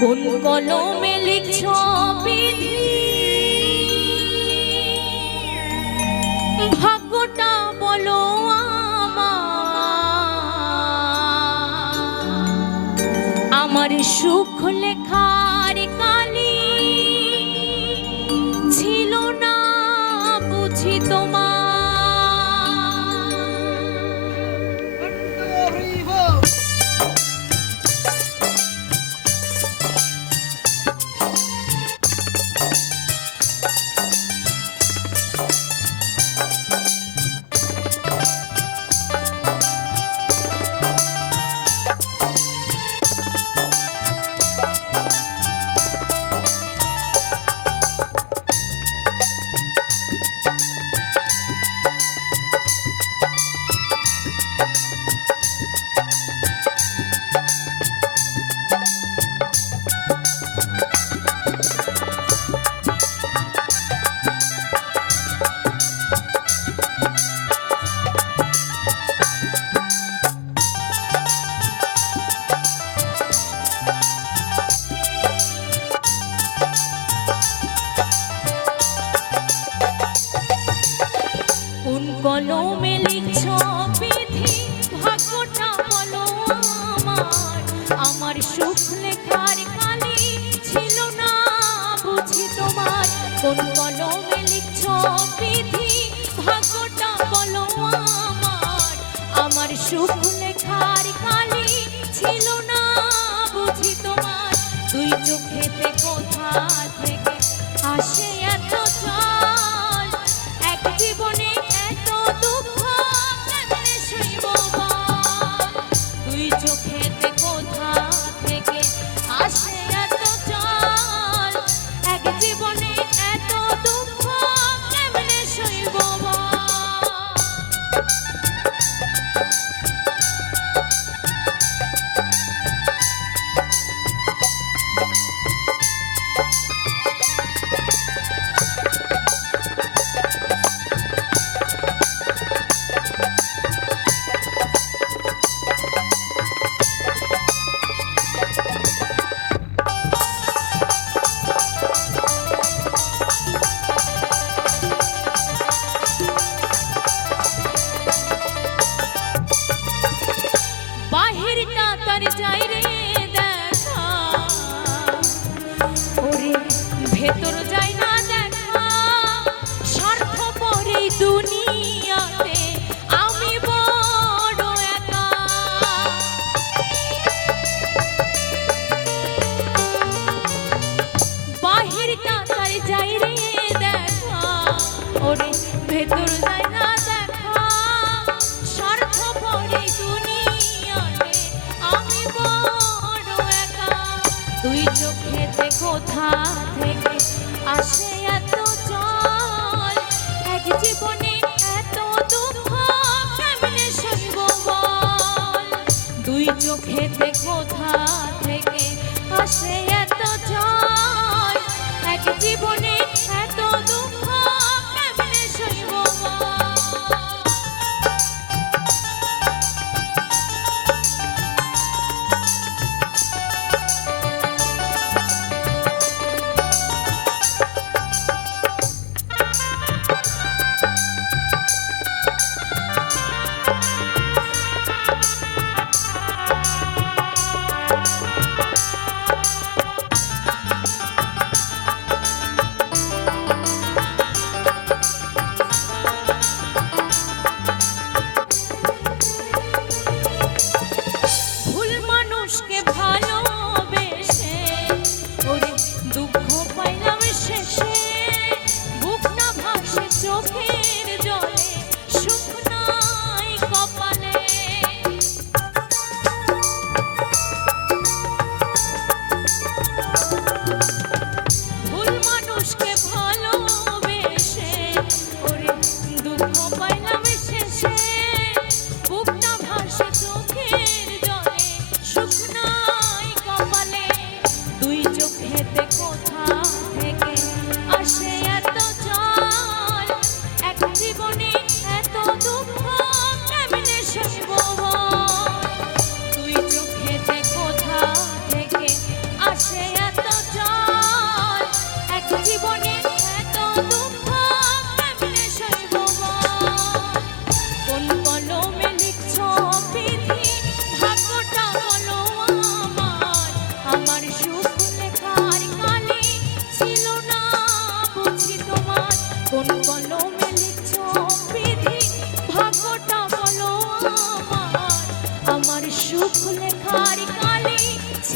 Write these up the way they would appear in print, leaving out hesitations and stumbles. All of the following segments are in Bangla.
কোন কলমে লিখছ বিধি, ভাগ্যটা বলো আমার সুখ লেখার কালি ছিল না বুঝি তোমার। কলমে লিখছ বিধি, ভাগ্যটা বলো আমার সুখ লেখার কালি ছিল না বুঝি তোমার। কোন কলমে লিখছ বিধি, ভাগ্যটা বলো আমার সুখ লেখার কালি ছিল না বুঝি তোমার। দুই চোখেতে কোথা থেকে আসে এত জল, এক জীবনে এত দুঃখ কেমনে সইব বল। দুই চোখেতে কোথা থেকে আসে এত জল, এক জীবনে এত দুঃখ কেমনে সইব বল। বাহিরটা তার যাই রে দেখা, ওরে ভেতর যাই না দেখা। স্বার্থপর এই দুনিয়াতে আমি বড় একা। বাহিরটা তার যাই রে দেখা, ওরে ভেতর যাই না দেখা। স্বার্থপর এই দুনিয়াতে আমি বড় একা। দুই চোখেতে কোথা থেকে আসে এত জল, এক জীবনে এত দুঃখ কেমনে সইব বল। দুই চোখেতে কোথা থেকে আসে এত জল, এক জীবনে এত দুঃখ কেমনে সইব বল।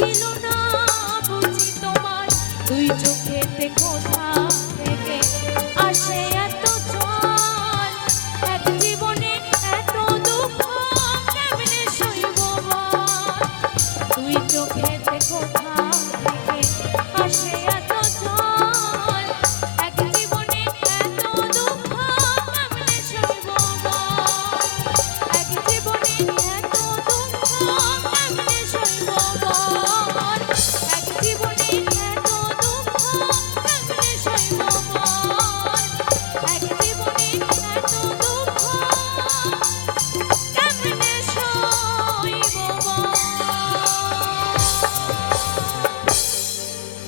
ছিল না বুঝি তোমার দুই চোখেতে কোথা থেকে আসে এত জল এক জীবনে এত দুঃখ কেমনে সইব বল দুই চোখেতে কোথা থেকে আসে এত জল এক জীবনে এত দুঃখ কেমনে সইব বল এক জীবনে এত দুঃখ কেমনে সইব বল